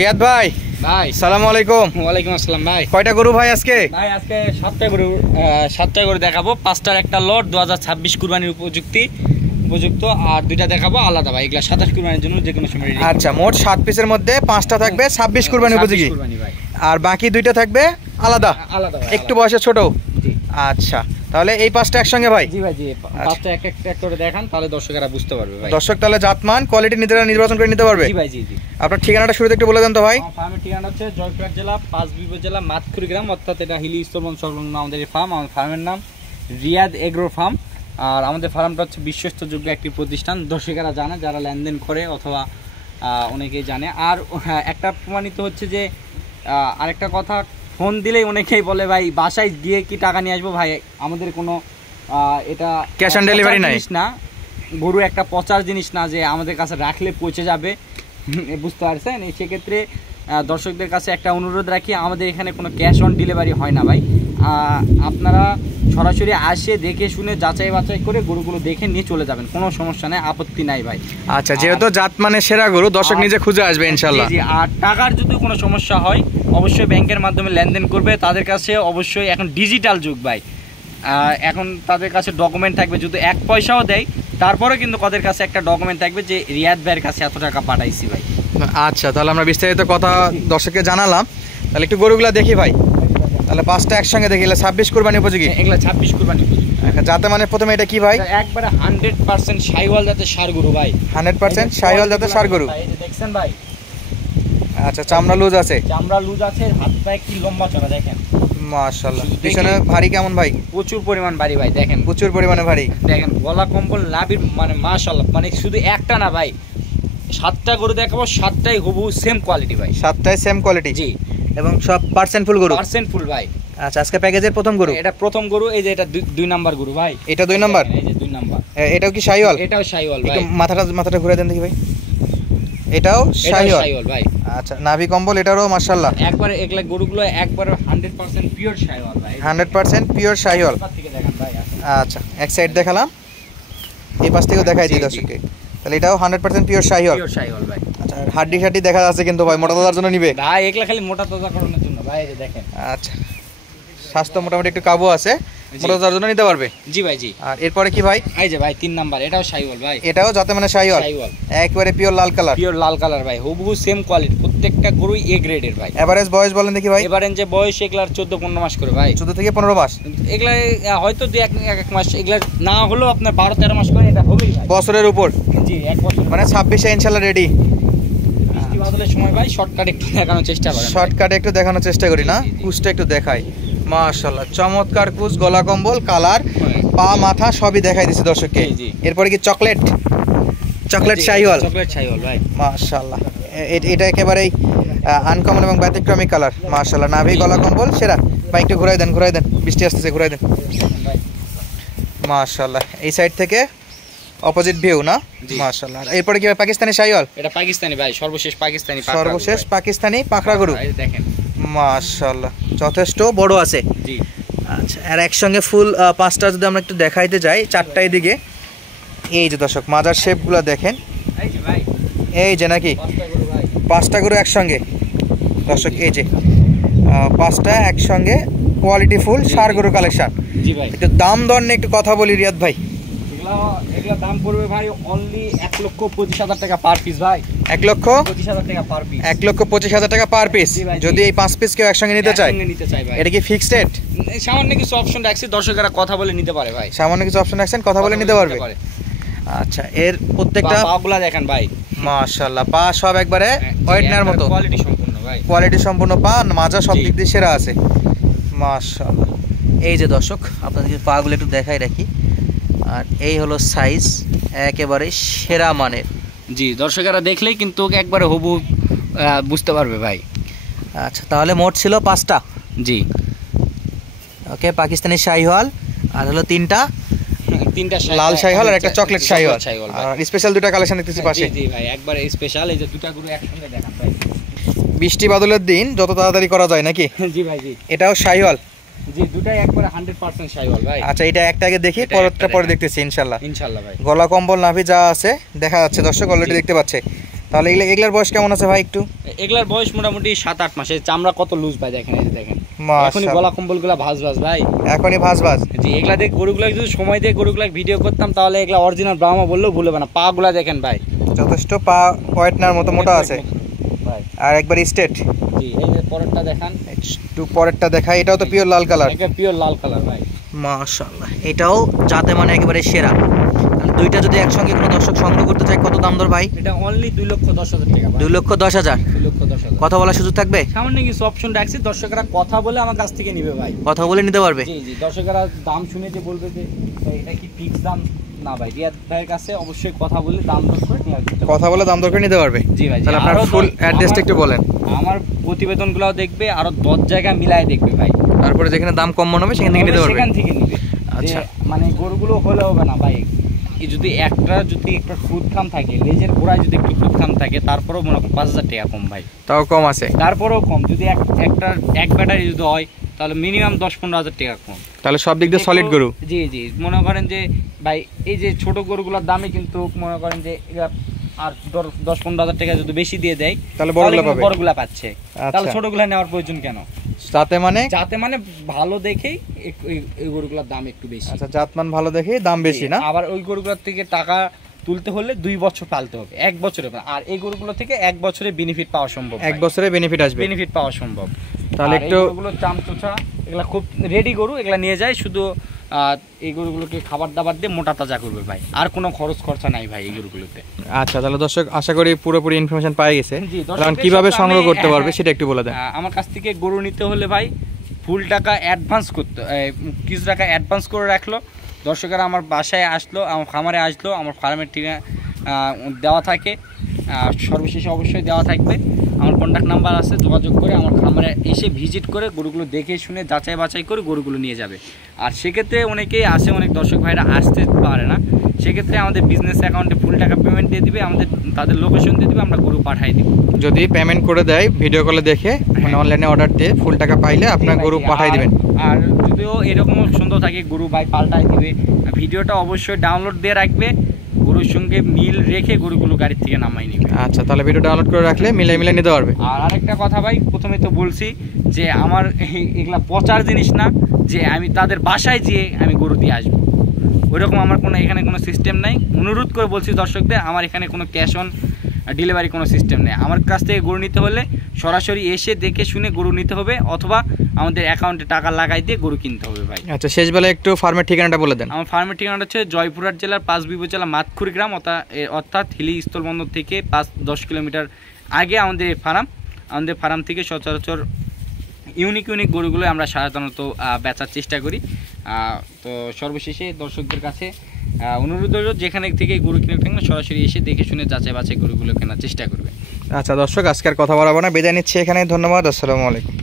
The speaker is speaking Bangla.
রিয়াদ ভাই ভাই আসসালামু আলাইকুম। ওয়ালাইকুম আসসালাম ভাই। কয়টা গরু ভাই আজকে? ভাই আজকে সাতটা গরু দেখাবো। পাঁচটার একটা লট 2026 কুরবানির উপযুক্ত, আর দুইটা দেখাবো আলাদা ভাই। এগুলা 27 কুরবানির জন্য যে কোনো সময়। আচ্ছা, মোট 7 পিসের মধ্যে 5টা থাকবে 26 কুরবানি উপযোগী, আর বাকি দুইটা থাকবে আলাদা আলাদা একটু বয়সে ছোট। জি আচ্ছা, তাহলে এই 5টা একসঙ্গে ভাই? জি ভাই জি, পাঁচটা এক এক করে দেখান, তাহলে দর্শকরা বুঝতে পারবে ভাই। দর্শক তাহলে জাতমান কোয়ালিটি নিজেরা নির্বাচন করে নিতে পারবে। জি ভাই জি জি। আপনার ঠিকানাটা শুরুতে একটু বলে দেন তো ভাই। ফার্মের ঠিকানা হচ্ছে জয়পুরহাট জেলা পাঁচবিবি জেলা মাতকুড়ি গ্রাম, অর্থাৎ এটা হিলি স্তরবন সংলগ্ন আমাদের এই ফার্ম। আমার ফার্মের নাম রিয়াদ এগ্রো ফার্ম, আর আমাদের ফার্মটা হচ্ছে বিশ্বস্তযোগ্য একটি প্রতিষ্ঠান। দর্শকেরা জানে, যারা লেনদেন করে অথবা অনেকেই জানে। আর একটা প্রমাণিত হচ্ছে যে আরেকটা কথা, ফোন দিলেই অনেকেই বলে ভাই বাসায় গিয়ে কি টাকা নিয়ে আসবো। ভাই আমাদের কোনো এটা ক্যাশ অন ডেলিভারি নাই না, গরু একটা পচার জিনিস না যে আমাদের কাছে রাখলে পচে যাবে, বুঝতে পারছেন। সেক্ষেত্রে দর্শকদের কাছে একটা অনুরোধ রাখি, আমাদের এখানে কোনো ক্যাশ অন ডেলিভারি হয় না ভাই। আপনারা সরাসরি আসে দেখে শুনে যাচাই বাছাই করে গরুগুলো দেখে নিয়ে চলে যাবেন, কোনো সমস্যা নেই, আপত্তি নাই ভাই। আচ্ছা, যেহেতু জাত মানে সেরা গরু, দর্শক নিজে খুঁজে আসবে ইনশাআল্লাহ। জি, আর টাকার যদি কোনো সমস্যা হয় অবশ্যই ব্যাংকের মাধ্যমে লেনদেন করবে। তাদের কাছে অবশ্যই এখন ডিজিটাল যুগ ভাই, এখন তাদের কাছে ডকুমেন্ট থাকবে। যদি 1 পয়সাও দেয় তারপরে কিন্তু তাদের কাছে একটা ডকুমেন্ট থাকবে যে রিয়াদ ভাইয়ের কাছে এত টাকা পাঠাইছি ভাই। আচ্ছা, তাহলে আমরা বিস্তারিত কথা দর্শককে জানালাম। তাহলে একটু গরুগুলা দেখি ভাই। তাহলে 5টা একসঙ্গে দেখি, 26 কুরবানি উপযোগী। এগুলা 26 কুরবানি উপযোগী। যাতে মানে প্রথমে এটা কি ভাই? একবারে 100% শাহিওয়াল জাতের ষাঁড় গরু ভাই। 100% শাহিওয়াল জাতের ষাঁড় গরু। এই যে দেখছেন ভাই, আচ্ছা, চামড়া লুজ আছে, চামড়া লুজ আছে, হাত পায়ে কি লম্বা চড়া দেখেন মাশাআল্লাহ। পিছনে ভারী কেমন ভাই? প্রচুর পরিমাণ ভারী ভাই, দেখেন প্রচুর পরিমাণে ভারী। দেখেন গলা কম্বল নাভির মানে মাশাআল্লাহ, মানে শুধু একটা না ভাই, 7টা গরু দেখাবো, 7টাই হুবহু সেম কোয়ালিটি ভাই। 7টাই সেম কোয়ালিটি জি, এবং সব পার্সেন্ট ফুল গরু। পার্সেন্ট ফুল ভাই। আচ্ছা, আজকে প্যাকেজের প্রথম গরু। এটা প্রথম গরু, এই যে এটা 2 নাম্বার গরু ভাই। এটা 2 নাম্বার? এই যে 2 নাম্বার। এটাও কি শাহিওয়াল? এটাও শাহিওয়াল ভাই। একটু মাথাটা ঘুরে দেন দেখি ভাই। এটাও শাহিওয়াল ভাই। আচ্ছা, নাভি কম্বল এটারও মাশাআল্লাহ একবারে এগুলা গরুগুলো একবারে 100% পিওর শাহিওয়াল ভাই। 100% পিওর শাহিওয়াল। থেকে দেখেন ভাই। আচ্ছা, এক সাইড দেখালাম, এই পাশ থেকেও দেখাই দিই দর্শককে। তাহলে এটাও 100% পিওর শাহিওয়াল। পিওর শাহিওয়াল ভাই। আচ্ছা, হাড্ডি দেখা যাচ্ছে কিন্তু ভাই, মোটা তাজার জন্য নিবে ভাই। এগুলা খালি মোটা তাজা করানোর জন্য ভাই, এই যে দেখেন। আচ্ছা, স্বাস্থ্য মোটামুটি একটু কাবু আছে, মোটা তাজার জন্য নিতে পারবে। জি ভাই জি। আর এরপরে কি ভাই? এই যে ভাই 3 নাম্বার, এটাও শাহিওয়াল ভাই। এটাও যাতে মানে শাহিওয়াল, একবারে পিওর লাল কালার। পিওর লাল কালার ভাই, হুবহু সেম কোয়ালিটি, প্রত্যেকটা গরুই এ গ্রেডের ভাই। এভারেজ বয়স বলেন দেখি ভাই। এবারে যে বয়স এগুলার 14-15 মাস করে ভাই। 14 থেকে 15 মাস। এগুলা হয়তো 2-1 মাস, এগুলা না হলেও আপনার 12-13 মাস করে এটা হবেই ভাই। বছরের উপর? জি, 1 বছর। মানে 26-এ ইনশাআল্লাহ রেডি। বৃষ্টি বাদলের সময় ভাই শর্টকাট একটু দেখানোর চেষ্টা করেন। শর্টকাটে একটু দেখানোর চেষ্টা করি না, কুচটা একটু দেখাই। মাশাআল্লাহ, চমৎকার কুচ, গলা কম্বল, কালার, পা মাথা সবই দেখাই দিছি দর্শককে। এরপরে কি চকলেট শাহিওয়াল? চকলেট শাহিওয়াল ভাই, মাশাআল্লাহ। এটা একেবারেই আনকমন এবং ব্যতিক্রমী কালার, মাশাআল্লাহ। নাভি গলা কম্বল সেরা। বাইকটা ঘুরাই দেন, বৃষ্টি আসতেছে, ঘুরাই দেন। মাশাআল্লাহ, এই সাইড থেকে অপোজিট ভিউ না? মাশাআল্লাহ। এরপরে কি পাকিস্তানি শাহিওয়াল? এটা পাকিস্তানি ভাই, সর্বশেষ পাকিস্তানি পাকড়া গরু। দেখেন মাশাআল্লাহ, যথেষ্ট বড় আছে। জি। আচ্ছা, আর একসঙ্গে ফুল 5টা যদি আমরা একটু দেখাইতে যাই, 4টায় দিকে এই যে দর্শক মাজার শেপগুলো দেখেন, এই যে ভাই, এই যে নাকি 5টা গরু একসঙ্গে দর্শক, এই যে 5টা একসঙ্গে কোয়ালিটি ফুল ষাঁড় গরু কালেকশন। জি ভাই। একটু দাম দর নিয়ে একটু কথা বলি রিয়াদ ভাই। এগুলা দাম পড়বে ভাই অনলি 1,25,000 টাকা পার পিস ভাই। 1,25,000 টাকা পার পিস। 1,25,000 টাকা পার পিস। যদি এই 5 পিস কেউ একসঙ্গে নিতে চায় ভাই, এটা কি ফিক্সড রেট? সামান্য কিছু অপশন রাখছি, দর্শকরা কথা বলে নিতে পারে ভাই। সামান্য কিছু অপশন রাখছেন, কথা বলে নিতে পারবে। আচ্ছা, এর প্রত্যেকটা পাগুলা দেখেন ভাই, মাশাআল্লাহ, পা সব একবারে ওয়েটনার মতো, কোয়ালিটি সম্পূর্ণ ভাই, কোয়ালিটি সম্পূর্ণ পা, মাজা সব দিক দিয়ে সেরা আছে, মাশাআল্লাহ। এই যে দর্শক আপনাদেরকে পাগুলো একটু দেখাই রাখি, আর এই হলো সাইজ, একেবারে সেরা মানের। জি, দর্শকেরা দেখলেই কিন্তু একবারে হবু বুঝতে পারবে ভাই। আচ্ছা, তাহলে মোট ছিল 5টা। জি, ওকে, পাকিস্তানি শাহিওয়াল, আর হলো 3টা লাল শাহিওয়াল আর একটা চকলেট শাহিওয়াল, আর স্পেশাল 2টা কালেকশন দেখতেছি পাশে। জি ভাই, একবারে স্পেশাল, এই যে 2টা গরু একসঙ্গে দেখান ভাই। বৃষ্টি বাদলের দিন যত তাড়াতাড়ি করা যায় নাকি? জি ভাই জি। এটাও শাহিওয়াল? জি, দুটাই একবারে 100% শাহিওয়াল ভাই। আচ্ছা, এটা একটা আগে দেখি, পরেরটা পরে দেখতেছি ইনশাআল্লাহ। ইনশাআল্লাহ ভাই। গলা কম্বল নাভি যা আছে দেখা যাচ্ছে দর্শক অলরেডি দেখতে পাচ্ছে। তাহলে এগুলার বয়স কেমন আছে ভাই একটু? এগুলার বয়স মোটামুটি 7-8 মাসের। চামড়া কত লুজ ভাই, দেখেন এই যে দেখেন, এখনই মাশাআল্লাহ, গলা কম্বল গুলা ভাজ ভাই, এখনই ভাজ। জি। এগুলা দিয়ে গরুগুলা যদি সময় দিয়ে গরুগুলা ভিডিও করতাম তাহলে এগুলা অরিজিনাল ব্রাহ্মা বললেও ভুলে না। পা গুলা দেখেন ভাই, যথেষ্ট পা ওয়েটনার মতো মোটা আছে ভাই, আর একবার স্ট্রেট। জি। এই যে পরেরটা দেখান, একটু পরেরটা দেখাই, এটাও তো পিওর লাল কালার, এটা পিওর লাল কালার ভাই, মাশাআল্লাহ। এটাও যাতে মানে একেবারে সেরা। তাহলে দুইটা যদি একসঙ্গে কোনো দর্শক সংগ্রহ করতে চায় কত দাম দর ভাই? এটা অনলি 2,10,000 টাকা ভাই, 2,10,000। 2,10,000। কথা বলার সুযোগ থাকবে? সামান্য কিছু অপশন রাখছি, দর্শকরা কথা বলে আমার কাছ থেকে নিবে ভাই, কথা বলে নিতে পারবে? জি জি। দর্শকরা দাম শুনে যে বলবে যে ভাই এটা কি ফিক্স দাম না ভাই, রিয়াদ ভাইয়ের কাছে অবশ্যই কথা বলে দাম দর করে নিয়ে আসতে হবে। কথা বলে দাম দর করে নিতে পারবে? জি ভাই। তাহলে আপনার ফুল অ্যাড্রেসটা একটু বলেন। আমার প্রতিবেদনগুলোও দেখবে, আরো 10 জায়গা মিলায় দেখবে ভাই, তারপরে যেখানে দাম কম মনে হবে সেখান থেকে নিতে পারবে। সেখান থেকে নিবে। আচ্ছা, মানে গরুগুলো হলে হবে না ভাই, যদি একটা খুদ খাম থাকে, লেজের গোড়ায় যদি একটু খুদ খাম থাকে, তারপরেও মনে করেন 5,000 টাকা কম ভাই, তাও কম আছে। তারপরেও কম। যদি এক ব্যাটারি যদি হয় তাহলে মিনিমাম 10-15,000 টাকা কম। তাহলে সব দিক দিয়ে সলিড গরু। জি জি। মনে করেন যে ভাই এই যে ছোট গরুগুলোর দামে কিন্তু মনে করেন যে এরা আর 10-15,000 টাকা যদি বেশি দিয়ে দেয় তাহলে বড়গুলা পাবে, বড়গুলা পাচ্ছে। তাহলে আচ্ছা, ছোটগুলা নেওয়ার প্রয়োজন কেন? যাতে মানে ভালো দেখেই এই গরুগুলোর দাম একটু বেশি। আচ্ছা, জাতমান ভালো দেখে দাম বেশি না? আবার ওই গরুগুলোর থেকে টাকা তুলতে হলে 2 বছর পালতে হবে, 1 বছরে না। আর এই গরুগুলো থেকে 1 বছরে বেনিফিট পাওয়া সম্ভব, 1 বছরে বেনিফিট আসবে, বেনিফিট পাওয়া সম্ভব। তাহলে একটু গরুগুলো চামচোচা, এগুলা খুব রেডি গরু, এগুলা নিয়ে যায় শুধু এই গরুগুলোকে খাবার দাবার দিয়ে মোটা তাজা করবে ভাই, আর কোনো খরচা নাই ভাই এই গরুগুলোতে। আচ্ছা, তাহলে দর্শক আশা করি পুরোপুরি ইনফরমেশন পাই গেছে। জি, এখন কিভাবে সংগ্রহ করতে পারবে সেটা একটু বলে দেন। আমার কাছ থেকে গরু নিতে হলে ভাই ফুল টাকা অ্যাডভান্স করতে, কিছু টাকা অ্যাডভান্স করে রাখলো। দর্শকেরা আমার বাসায় আসলো, আমার খামারে আসলো, আমার ফার্মের ঠিকানা দেওয়া থাকে, সর্বশেষে অবশ্যই দেওয়া থাকবে। আমার কন্ট্যাক্ট নাম্বার আছে, যোগাযোগ করে আমার খামারে এসে ভিজিট করে গরুগুলো দেখে শুনে যাচাই বাছাই করে গরুগুলো নিয়ে যাবে। আর সেক্ষেত্রে অনেকেই আসে, অনেক দর্শক ভাইরা আসতে পারে না, সেক্ষেত্রে আমাদের বিজনেস অ্যাকাউন্টে ফুল টাকা পেমেন্ট দিয়ে দিবে, তাদের লোকেশন দিয়ে দিবে, আমরা গরু পাঠাই দিব। যদি পেমেন্ট করে দেয় ভিডিও কলে দেখে, মানে অনলাইনে অর্ডার দিয়ে ফুল টাকা পাইলে আপনার গরু পাঠাই দিবেন। আর যদিও এরকমও সুন্দর থাকে, গরু ভাই পাল্টাই দিবে, ভিডিওটা অবশ্যই ডাউনলোড দিয়ে রাখবে, গরুর সঙ্গে মিল রেখে গরুগুলো গাড়ির থেকে নামাই নিবে। আচ্ছা, তাহলে ভিডিও ডাউনলোড করে রাখলে মিলে নিতে পারবে। আর আরেকটা কথা ভাই, প্রথমে তো বলছি যে আমার এগুলা পচার জিনিস না যে আমি তাদের বাসায় যেয়ে আমি গরু দিয়ে আসবো, ওইরকম আমার এখানে কোনো সিস্টেম নাই। অনুরোধ করে বলছি দর্শকদের, আমার এখানে কোনো ক্যাশ অন ডেলিভারি কোনো সিস্টেম নেই। আমার কাছ থেকে গরু নিতে হলে সরাসরি এসে দেখে শুনে গরু নিতে হবে, অথবা আমাদের অ্যাকাউন্টে টাকা লাগাই দিয়ে গরু কিনতে হবে ভাই। আচ্ছা, শেষ বেলা একটু ফার্মের ঠিকানাটা বলে দেন। আমার ফার্মের ঠিকানাটা হচ্ছে জয়পুরহাট জেলার 5 উপজেলা মাতখুরি গ্রাম, অর্থাৎ হিলি স্থলবন্দর থেকে 5-10 কিলোমিটার আগে আমাদের ফার্ম। আমাদের ফার্ম থেকে সচরাচর ইউনিক গরুগুলো আমরা সাধারণত বেচার চেষ্টা করি। তো সর্বশেষে দর্শকদের কাছে অনুরোধ রইল, যেখানে থেকে গরু কিনে থাকলে সরাসরি এসে দেখে শুনে যাচাই বাছাই গরুগুলো কেনার চেষ্টা করবে। আচ্ছা দর্শক, আজকে আর কথা বলাবো না, বিদায় নিচ্ছি এখানে। ধন্যবাদ, আসসালামু আলাইকুম।